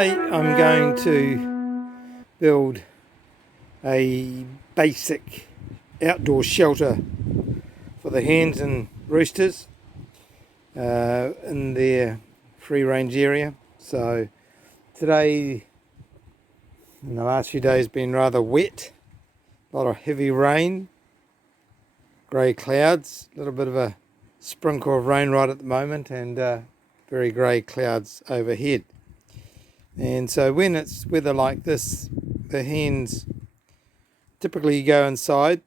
Today I'm going to build a basic outdoor shelter for the hens and roosters in their free range area. So today, in the last few days, been rather wet, a lot of heavy rain, grey clouds, a little bit of a sprinkle of rain right at the moment, and very grey clouds overhead. And so when it's weather like this, the hens typically go inside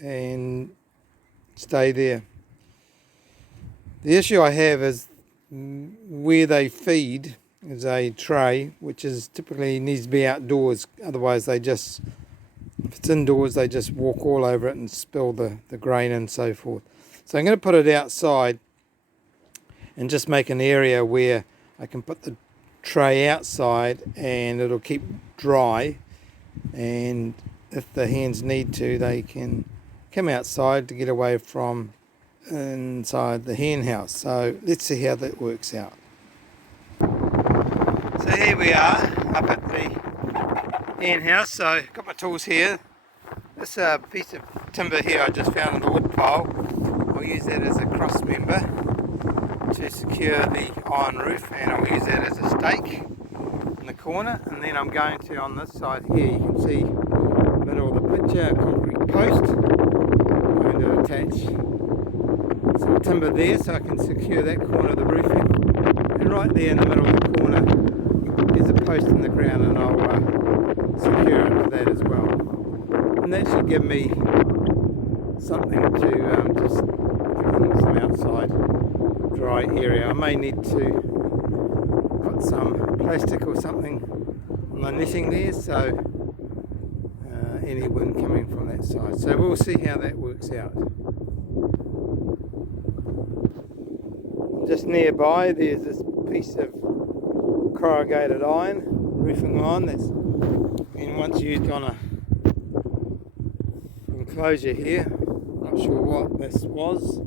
and stay there. The issue I have is where they feed is a tray, which is typically needs to be outdoors. Otherwise they just, if it's indoors, they just walk all over it and spill the grain and so forth. So I'm going to put it outside and just make an area where I can put the tray outside and it'll keep dry, and if the hens need to, they can come outside to get away from inside the hen house. So let's see how that works out. So here we are up at the hen house. So I've got my tools here. This piece of timber here I just found on the wood pile. I'll use that as a cross member to secure the iron roof, and I'll use that as a stake in the corner. And then I'm going to, on this side here, you can see the middle of the picture, a concrete post. I'm going to attach some timber there so I can secure that corner of the roofing. And right there in the middle of the corner is a post in the ground, and I'll secure it with that as well. And that should give me something to just give some outside dry area. I may need to put some plastic or something on the netting there, so any wind coming from that side. So we'll see how that works out. Just nearby there's this piece of corrugated iron, roofing iron, that's been once used on a enclosure here. Not sure what this was,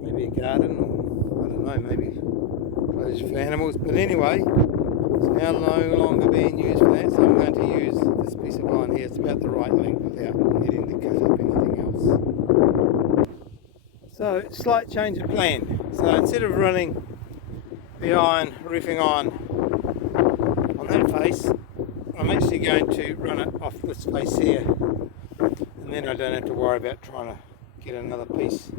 maybe a garden, or I don't know, maybe enclosure for animals, but anyway, it's now no longer being used for that, so I'm going to use this piece of iron here. It's about the right length without needing to cut up anything else. So, slight change of plan. So instead of running the iron, roofing iron on that face, I'm actually going to run it off this face here, and then I don't have to worry about trying to get another piece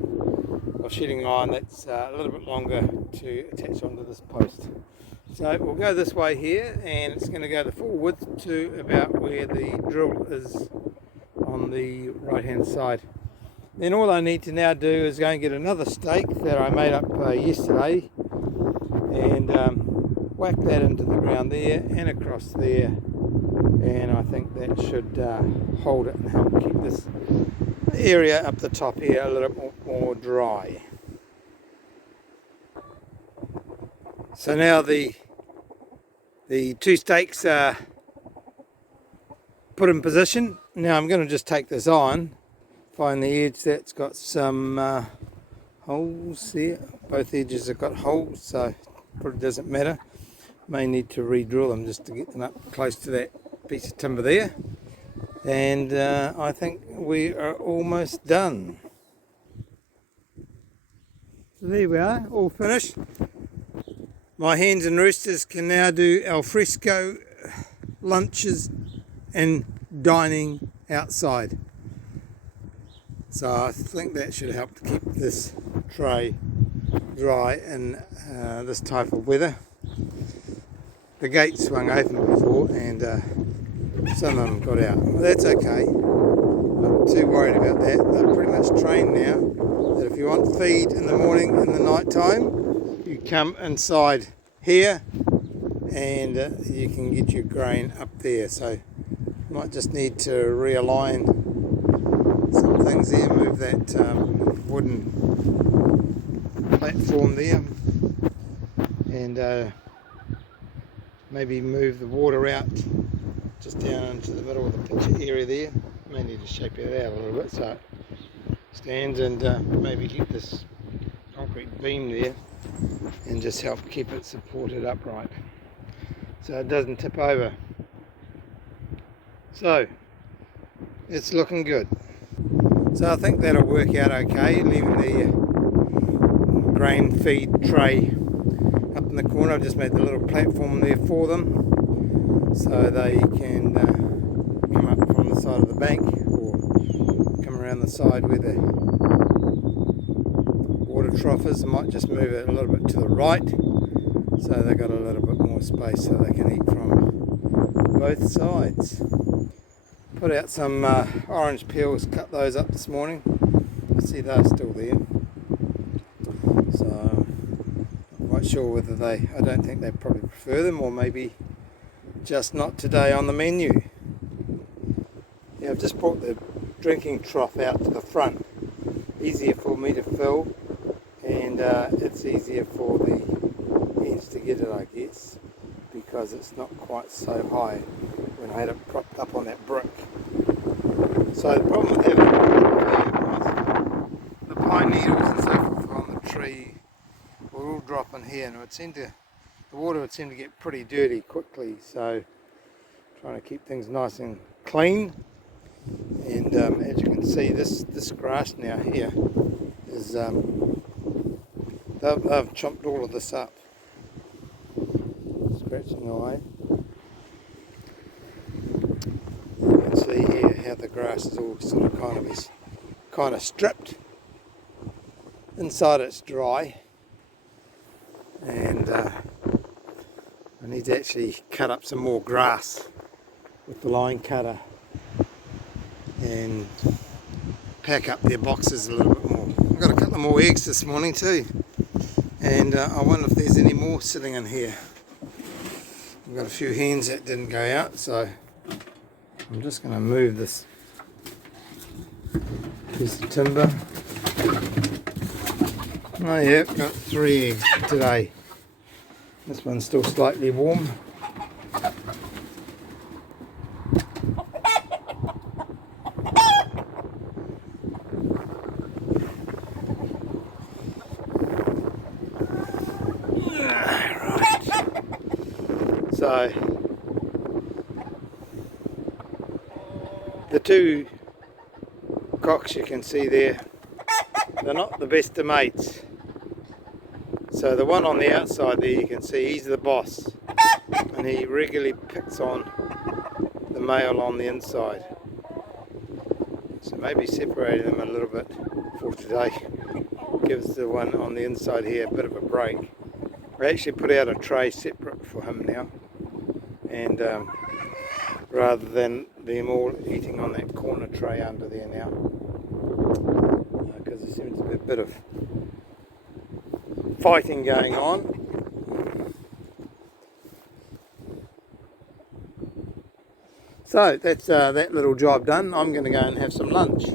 of sheeting iron that's a little bit longer to attach onto this post. So we'll go this way here, and it's going to go the full width to about where the drill is on the right hand side. Then all I need to now do is go and get another stake that I made up yesterday, and whack that into the ground there and across there, and I think that should hold it and help keep this area up the top here a little bit more dry. So now the two stakes are put in position. Now I'm going to just take this iron, find the edge that's got some holes there. Both edges have got holes, so probably doesn't matter. May need to re-drill them just to get them up close to that piece of timber there. And I think we are almost done. So there we are, all finished. My hens and roosters can now do al fresco lunches and dining outside. So I think that should help to keep this tray dry in this type of weather. The gate swung open before, and some of them got out. Well, that's okay. Not too worried about that. They're pretty much trained now that if you want feed in the morning and the night time, you come inside here and you can get your grain up there. So you might just need to realign some things there, move that wooden platform there, and maybe move the water out just down into the middle of the picture area there. May need to shape it out a little bit so it stands, and maybe get this concrete beam there and just help keep it supported upright. so it doesn't tip over. So it's looking good. So I think that'll work out okay, leaving the grain feed tray up in the corner. I've just made the little platform there for them so they can come up from the side of the bank or come around the side where the water trough is. I might just move it a little bit to the right so they've got a little bit more space so they can eat from both sides. Put out some orange peels, cut those up this morning. I see they're still there. So I'm not quite sure whether I don't think they probably prefer them, or maybe just not today on the menu. Yeah, I've just brought the drinking trough out to the front. Easier for me to fill, and it's easier for the hens to get it, I guess, because it's not quite so high when I had it propped up on that brick. So the problem with having the pine needles and so forth on the tree will all drop in here, and the water would seem to get pretty dirty quickly. So trying to keep things nice and clean. And as you can see, this grass now here is they've chopped all of this up, scratching away. You can see here how the grass is all sort of kind of stripped. Inside it's dry, and I need to actually cut up some more grass with the line cutter and pack up their boxes a little bit more. I've got a couple of more eggs this morning too, and I wonder if there's any more sitting in here. I've got a few hens that didn't go out, so I'm just going to move this piece of timber. Oh yeah, got 3 eggs today. This one's still slightly warm. So the 2 cocks you can see there, they're not the best of mates. So the one on the outside there, you can see he's the boss, and he regularly picks on the male on the inside. So maybe separating them a little bit for today gives the one on the inside here a bit of a break. I actually put out a tray separate for him now, and rather than them all eating on that corner tray under there now, because there seems to be a bit of fighting going on. So that's that little job done. I'm going to go and have some lunch.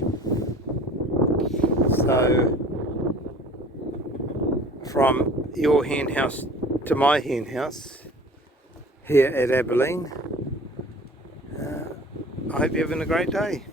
So from your hen house to my hen house here at Abilene, I hope you're having a great day.